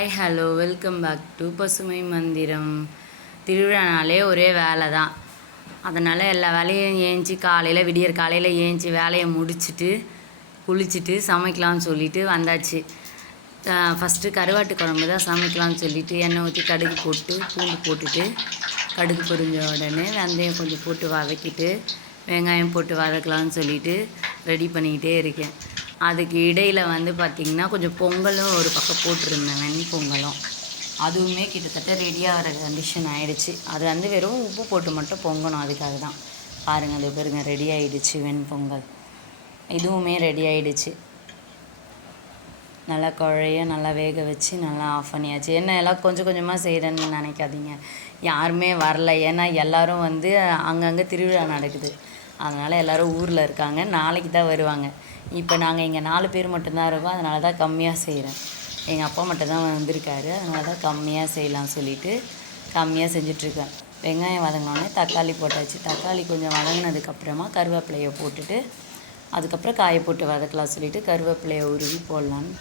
Hi hello welcome back to பசுமை மந்திரம். திருவிழானாலே ஒரே வேலை தான். அதனால் எல்லா வேலையும் ஏஞ்சி காலையில் விடியற் காலையில் ஏஞ்சி வேலையை முடிச்சுட்டு குளிச்சுட்டு சமைக்கலாம்னு சொல்லிட்டு வந்தாச்சு. ஃபஸ்ட்டு கருவாட்டு குழம்பு தான் சமைக்கலாம்னு சொல்லிட்டு எண்ணெய் ஊற்றி கடுகு போட்டு பூண்டு போட்டுட்டு கடுகு பொரிஞ்ச உடனே வெந்தயம் கொஞ்சம் போட்டு வதக்கிட்டு வெங்காயம் போட்டு வதக்கலாம்னு சொல்லிட்டு ரெடி பண்ணிக்கிட்டே இருக்கேன். அதுக்கு இடையில் பார்த்திங்கன்னா கொஞ்சம் பொங்கலும் ஒரு பக்கம் போட்டிருந்தேன், வெண்பொங்கலும். அதுவுமே கிட்டத்தட்ட ரெடியாகிற கண்டிஷன் ஆகிடுச்சு. அது வெறும் உப்பு போட்டு மட்டும் பொங்கணும், அதுக்காக தான். பாருங்கள், அது பாருங்க ரெடி ஆகிடுச்சு வெண்பொங்கல். இதுவுமே ரெடி ஆகிடுச்சு. நல்லா குழைய நல்லா வேக வச்சு நல்லா ஆஃப் பண்ணியாச்சு. என்ன எல்லாம் கொஞ்சம் கொஞ்சமாக செய்கிறேன்னு நினைக்காதீங்க, யாருமே வரல. ஏன்னா எல்லோரும் அங்கங்கே திருவிழா நடக்குது. அதனால் எல்லோரும் ஊரில் இருக்காங்க, நாளைக்கு தான் வருவாங்க. இப்போ நாங்கள் இங்கே 4 பேர் மட்டும்தான் இருக்கோம், அதனால தான் கம்மியாக செய்கிறேன். எங்கள் அப்பா மட்டும்தான் வந்திருக்காரு, அதனால தான் கம்மியாக செய்யலாம்னு சொல்லிவிட்டு கம்மியாக செஞ்சிட்ருக்கேன். வெங்காயம் வதங்கினோடனே தக்காளி போட்டாச்சு. தக்காளி கொஞ்சம் வதங்கினதுக்கப்புறமா கருவேப்பிலையை போட்டுட்டு அதுக்கப்புறம் காயை போட்டு வதக்கலாம் சொல்லிவிட்டு கருவேப்பிலையை உருவி போடலான்னு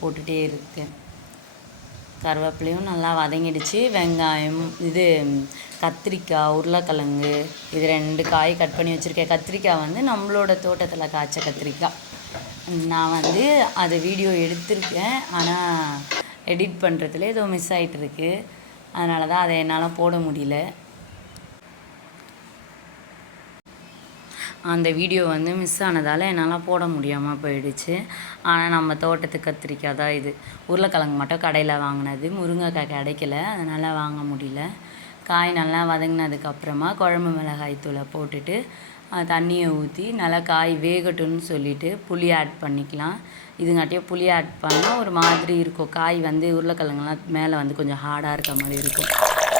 போட்டுகிட்டே இருக்கேன். கருவேப்பிலையும் நல்லா வதங்கிடுச்சு. வெங்காயம், கத்திரிக்காய், உருளைக்கிழங்கு, இது 2 காய் கட் பண்ணி வச்சுருக்கேன். கத்திரிக்காய் நம்மளோட தோட்டத்தில் காய்ச்ச கத்திரிக்காய். நான் அது வீடியோ எடுத்திருக்கேன், ஆனால் எடிட் பண்ணுறதுல ஏதோ மிஸ் ஆகிட்டுருக்கு. அதனால தான் அதை என்னால் போட முடியல. அந்த வீடியோ மிஸ் ஆனதால் என்னால் போட முடியாமல் போயிடுச்சு. ஆனால் நம்ம தோட்டத்து கத்திரிக்காய் தான் இது. உருளைக்கிழங்கு மட்டும் கடையில் வாங்கினது, முருங்கைக்காய் கிடைக்கல, அதனால் வாங்க முடியல. காய் நல்லா வதங்கினதுக்கப்புறமா குழம்பு மிளகாய் தூளை போட்டுட்டு தண்ணியை ஊற்றி நல்லா காய் வேகட்டும்னு சொல்லிவிட்டு புளி ஆட் பண்ணிக்கலாம். இதுங்காட்டியும் புளி ஆட் பண்ணால் ஒரு மாதிரி இருக்கும். காய் உருளைக்கிழங்குலாம் மேலே கொஞ்சம் ஹார்டாக இருக்க மாதிரி இருக்கும்.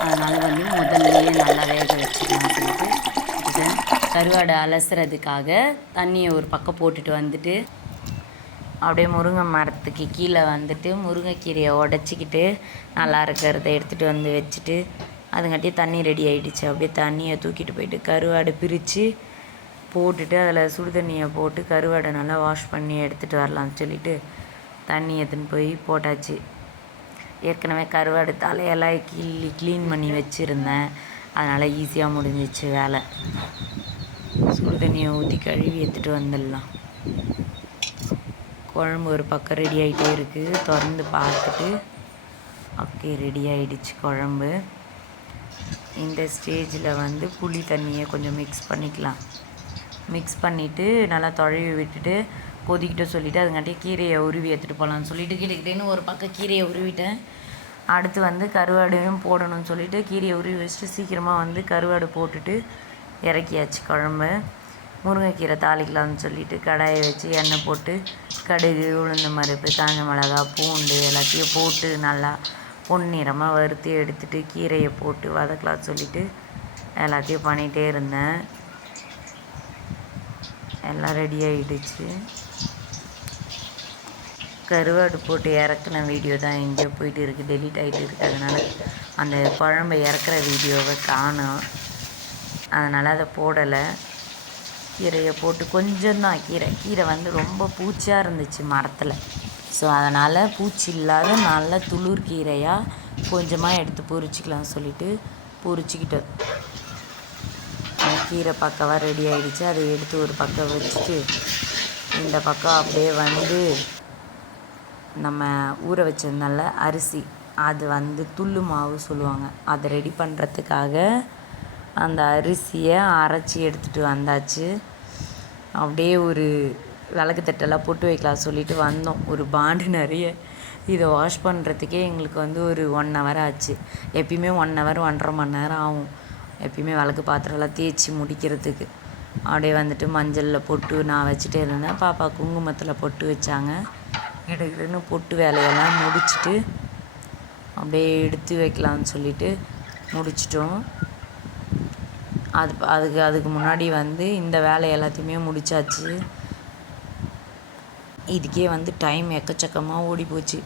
அதனால் முதல்லையே நல்லா வேக வச்சுக்கலாம் சொல்லிட்டு கருவாடை அலசுறதுக்காக தண்ணியை ஒரு பக்கம் போட்டுட்டு அப்படியே முருங்கை மரத்துக்கு கீழே முருங்கைக்கீரையை உடச்சிக்கிட்டு நல்லா இருக்கிறத எடுத்துகிட்டு வச்சுட்டு அதுங்காட்டி தண்ணி ரெடி ஆகிடுச்சு. அப்படியே தண்ணியை தூக்கிட்டு போயிட்டு கருவாடை பிரித்து போட்டுட்டு அதில் சுடு தண்ணியை போட்டு கருவாடை நல்லா வாஷ் பண்ணி எடுத்துகிட்டு வரலாம்னு சொல்லிட்டு தண்ணி எடுத்துன்னு போய் போட்டாச்சு. ஏற்கனவே கருவாடு தலையெல்லாம் க்ளீன் பண்ணி வச்சுருந்தேன், அதனால் ஈஸியாக முடிஞ்சிச்சு வேலை. சுடு தண்ணியை ஊற்றி கழுவி எடுத்துகிட்டு வந்துடலாம். குழம்பு ஒரு பக்கம் ரெடி ஆகிட்டே இருக்குது. திறந்து பார்த்துட்டு ஓகே, ரெடி ஆகிடுச்சு குழம்பு. இந்த ஸ்டேஜில் புளி தண்ணியை கொஞ்சம் மிக்ஸ் பண்ணிக்கலாம். மிக்ஸ் பண்ணிவிட்டு நல்லா தொழவி விட்டுட்டு கொதிக்கிட்ட சொல்லிவிட்டு அதுங்காட்டி கீரையை உருவி எடுத்துகிட்டு போகலான்னு சொல்லிட்டு கிட்டக்கிட்டேன்னு ஒரு பக்கம் கீரையை உருவிட்டேன். அடுத்து கருவாடையும் போடணும்னு சொல்லிவிட்டு கீரையை உருவி வச்சுட்டு சீக்கிரமாக கருவாடு போட்டுட்டு இறக்கியாச்சு குழம்பு. முருங்கைக்கீரை தாளிக்கலாம்னு சொல்லிவிட்டு கடாயை வச்சு எண்ணெய் போட்டு கடுகு, உளுந்து பருப்பு, காஞ்ச மிளகா, பூண்டு எல்லாத்தையும் போட்டு நல்லா பொன்னிறமாக வறுத்து எடுத்துகிட்டு கீரையை போட்டு வதக்கலாம்னு சொல்லிவிட்டு எல்லாத்தையும் பண்ணிகிட்டே இருந்தேன். எல்லாம் ரெடி ஆகிடுச்சு. கருவாடு போட்டு இறக்குன வீடியோ தான் எங்கேயோ போயிட்டு இருக்குது, டெலீட் ஆகிட்டு இருக்குது. அதனால் அந்த குழம்பை இறக்குற வீடியோவை காணோம், அதனால் அதை போடலை. கீரையை போட்டு கொஞ்சம்தான் கீரை ரொம்ப பூச்சியாக இருந்துச்சு மரத்தில். ஸோ அதனால் பூச்சி இல்லாத நல்ல துளிர் கீரையாக கொஞ்சமாக எடுத்து பொரிச்சிக்கலாம்னு சொல்லிவிட்டு பொரிச்சிக்கிட்டோம். கீரை பக்கமாக ரெடி ஆகிடுச்சு. அதை எடுத்து ஒரு பக்கம் வச்சுட்டு இந்த பக்கம் அப்படியே நம்ம ஊற வச்சிருந்தால அரிசி, அது துள்ளு மாவு சொல்லுவாங்க, அதை ரெடி பண்ணுறதுக்காக அந்த அரிசியை அரைச்சி எடுத்துகிட்டு வந்தாச்சு. அப்படியே ஒரு விளக்கு தட்டெல்லாம் போட்டு வைக்கலாம் சொல்லிட்டு வந்தோம். ஒரு பாண்டு நிறைய. இதை வாஷ் பண்ணுறதுக்கே எங்களுக்கு ஒரு 1 ஹவர் ஆச்சு. எப்பயுமே 1 ஹவர் 1.5 மணி நேரம் ஆகும் எப்பயுமே விளக்கு பாத்திரம்லாம் தேய்ச்சி முடிக்கிறதுக்கு. அப்படியே மஞ்சளில் பொட்டு நான் வச்சுட்டே இருந்தேன். பாப்பா குங்குமத்தில் பொட்டு வச்சாங்க. எடுக்கிறேன்னு பொட்டு வேலையெல்லாம் முடிச்சுட்டு அப்படியே எடுத்து வைக்கலாம்னு சொல்லிட்டு முடிச்சிட்டோம். அதுக்கு முன்னாடி இந்த வேலை எல்லாத்தையுமே முடித்தாச்சு. இதுக்கே டைம் எக்கச்சக்கமாக ஓடி போச்சு.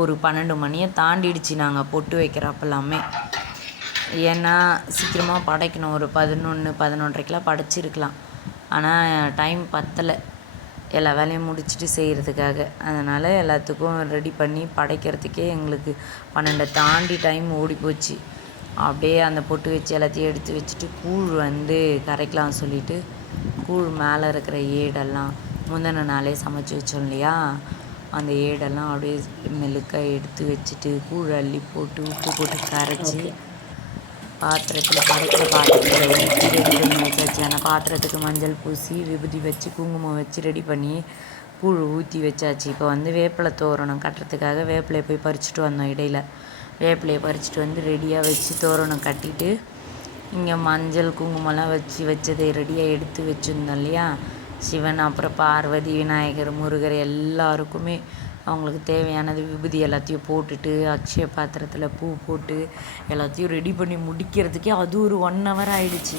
ஒரு 12 மணியை தாண்டிடுச்சு நாங்கள் பொட்டு வைக்கிறப்பெல்லாமே. ஏன்னா சீக்கிரமாக படைக்கணும். ஒரு 11, 11:30க்கெலாம் படைச்சிருக்கலாம், ஆனால் டைம் பத்தலை. எல்லா வேலையும் முடிச்சுட்டு செய்கிறதுக்காக. அதனால் எல்லாத்துக்கும் ரெடி பண்ணி படைக்கிறதுக்கே எங்களுக்கு 12 தாண்டி டைம் ஓடி போச்சு. அப்படியே அந்த பொட்டு வச்சு எல்லாத்தையும் எடுத்து வச்சுட்டு கூழ் வந்து கரைக்கலாம் சொல்லிவிட்டு கூழ் மேலே இருக்கிற ஏடெல்லாம் முந்தின நாளே சமைச்சி வச்சோம் இல்லையா, அந்த ஏடெல்லாம் அப்படியே மெல்லுக்காக எடுத்து வச்சுட்டு கூழ் அள்ளி போட்டு உப்பு போட்டு கரைச்சி பாத்திரத்தில் படைக்கிற பாத்திரத்தில் ஊற்றி ரெடி பண்ணி வச்சாச்சு. அந்த பாத்திரத்துக்கு மஞ்சள் பூசி விபூதி வச்சு குங்குமம் வச்சு ரெடி பண்ணி கூழ் ஊற்றி வச்சாச்சு. இப்போ வந்து வேப்பிலை தோரணம் கட்டுறதுக்காக வேப்பிலையை போய் பறிச்சுட்டு வந்தோம். இடையில் வேப்பிலையை பறிச்சுட்டு வந்து ரெடியாக வச்சு தோரணம் கட்டிட்டு இங்கே மஞ்சள் குங்குமம்லாம் வச்சதை ரெடியாக எடுத்து வச்சுருந்தோம் இல்லையா. சிவன் அப்புறம் பார்வதி விநாயகர் முருகர் எல்லாருக்குமே அவங்களுக்கு தேவையானது விபூதி எல்லாத்தையும் போட்டுட்டு அக்ஷய பாத்திரத்தில் பூ போட்டு எல்லாத்தையும் ரெடி பண்ணி முடிக்கிறதுக்கே அது ஒரு 1 hour ஆகிடுச்சு.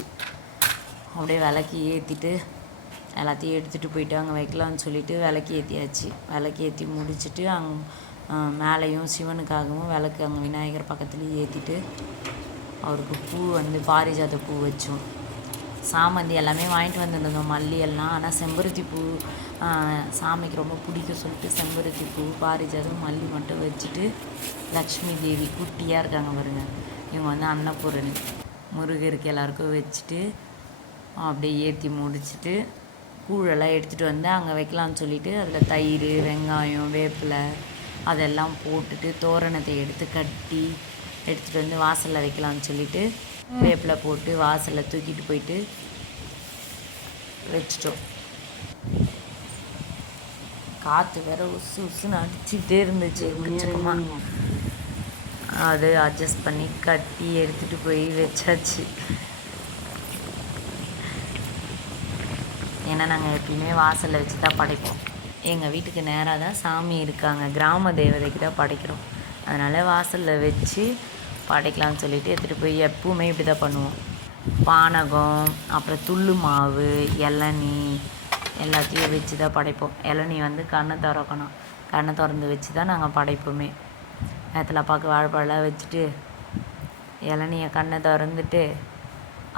அப்படியே விளக்கு ஏற்றிட்டு எல்லாத்தையும் எடுத்துகிட்டு போயிட்டு அங்கே வைக்கலாம்னு சொல்லிவிட்டு விளக்கு ஏற்றியாச்சு. விளக்கு ஏற்றி முடிச்சுட்டு மேலேயும் சிவனுக்காகவும் விளக்கு அங்கே விநாயகர் பக்கத்துலேயும் ஏற்றிட்டு அவருக்கு பூ வந்து பாரிஜாத பூ வச்சோம். சாமந்தி எல்லாமே வாங்கிட்டு வந்துருந்தோம், மல்லி எல்லாம். ஆனால் செம்பருத்தி பூ சாமிக்கு ரொம்ப பிடிக்கும் சொல்லிட்டு செம்பருத்தி பூ பாரிஜாதம் மல்லி மட்டும் வச்சுட்டு லக்ஷ்மி தேவி குட்டியாக இருக்காங்க பாருங்க, இவங்க வந்து அன்னபூரணி முருகருக்கு எல்லாருக்கும் வச்சுட்டு அப்படியே ஏற்றி முடிச்சுட்டு கூழெல்லாம் எடுத்துகிட்டு வந்து அங்கே வைக்கலாம்னு சொல்லிவிட்டு அதில் தயிர் வெங்காயம் வேப்பிலை அதெல்லாம் போட்டுட்டு தோரணத்தை எடுத்து கட்டி எடுத்துகிட்டு வந்து வாசலில் வைக்கலாம்னு சொல்லிவிட்டு வேப்பிலை போட்டு வாசலில் தூக்கிட்டு போயிட்டு வச்சிட்டோம். காற்று வேற உசு உசுன்னு அடிச்சுக்கிட்டே இருந்துச்சு எக்கச்சக்கமாக. அது அட்ஜஸ்ட் பண்ணி கட்டி எடுத்துகிட்டு போய் வச்சாச்சு. ஏன்னா நாங்கள் எப்பயுமே வாசலில் வச்சு தான் படைப்போம். எங்கள் வீட்டுக்கு நேராக தான் சாமி இருக்காங்க, கிராம தேவதைக்கு தான் படைக்கிறோம். அதனால் வாசலில் வச்சு படைக்கலாம்னு சொல்லிவிட்டு எடுத்துகிட்டு போய் எப்பவுமே இப்படி தான் பண்ணுவோம். பானகம் அப்புறம் துள்ளு மாவு இளநீ எல்லாத்தையும் வச்சு தான் படைப்போம். இளநீ வந்து கண்ணை திறக்கணும், கண்ணை திறந்து வச்சு தான் நாங்கள் படைப்போமே. நேரத்தில் அப்பாவுக்கு வாழைப்பழம் வச்சுட்டு இளநியை கண்ணை திறந்துட்டு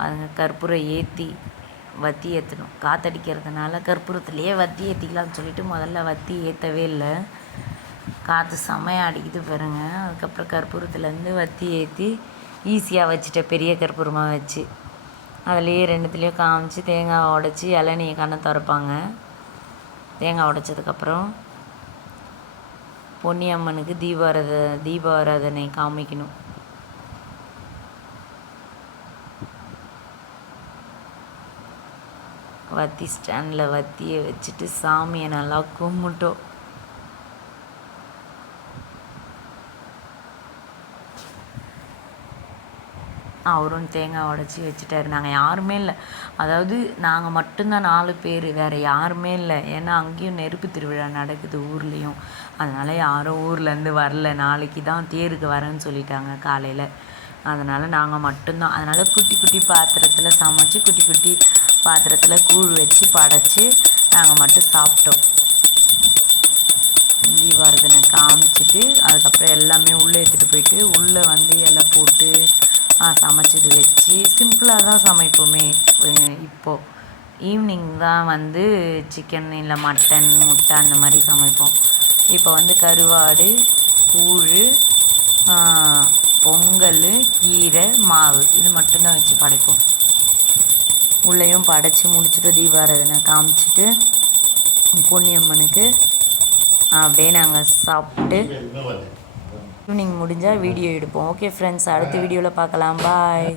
அதுங்க கற்பூரம் ஏற்றி வத்தி ஏற்றணும். காற்றடிக்கிறதுனால கற்பூரத்துலேயே வத்தி ஏற்றிக்கலாம்னு சொல்லிட்டு முதல்ல வத்தி ஏற்றவே இல்லை. காற்று செம்மையாக அடிக்குது பாருங்க. அதுக்கப்புறம் கற்பூரத்துலேருந்து வத்தி ஏற்றி ஈஸியாக வச்சுட்டேன், பெரிய கற்பூரமாக வச்சு. அதுலேயே 2த்துலேயும் காமிச்சு தேங்காவை உடச்சி இளநியை கண்ணை திறப்பாங்க. தேங்காய் உடைச்சதுக்கப்புறம் பொன்னியம்மனுக்கு தீபாராதனை காமிக்கணும். வத்தி ஸ்டாண்டில் வத்தியை வச்சுட்டு சாமியை நல்லா கும்பிட்டோம். அவரும் தேங்காய் உடச்சி வச்சுட்டாரு. நாங்கள் யாருமே இல்லை, அதாவது நாங்கள் மட்டும்தான் 4 பேர், வேறு யாருமே இல்லை. ஏன்னா அங்கேயும் நெருப்பு திருவிழா நடக்குது ஊர்லேயும். அதனால் யாரும் ஊர்லேருந்து வரல. நாளைக்கு தான் தேருக்கு வரேன்னு சொல்லிட்டாங்க காலையில். அதனால் நாங்கள் மட்டும்தான். அதனால் குட்டி குட்டி பாத்திரத்தில் சமைச்சு குட்டி குட்டி பாத்திரத்தில் கூழ் வச்சு படைச்சி நாங்கள் மட்டும் சாப்பிட்டோம். தீபாராதனை காமிச்சிட்டு அதுக்கப்புறம் எல்லாமே உள்ளே எடுத்துகிட்டு போயிட்டு உள்ளே வந்து இலை போட்டு சமைச்சது வச்சு சிம்பிளாக தான் சமைப்போமே. இப்போது ஈவினிங் தான் வந்து சிக்கன் இல்லை மட்டன் முட்டை அந்த மாதிரி சமைப்போம். இப்போ வந்து கருவாடு கூழ் பொங்கல் கீரை மாவு இது மட்டும்தான் வச்சு படைப்போம். உள்ளேயும் படைச்சி முடிச்சுட்டு தீபாராதனை காமிச்சிட்டு பொன்னியம்மனுக்கு அப்படியே நாங்கள் சாப்பிட்டு ஈவினிங் முடிஞ்சால் வீடியோ எடுப்போம். ஓகே ஃப்ரெண்ட்ஸ், அடுத்த வீடியோவில் பார்க்கலாம். பாய்.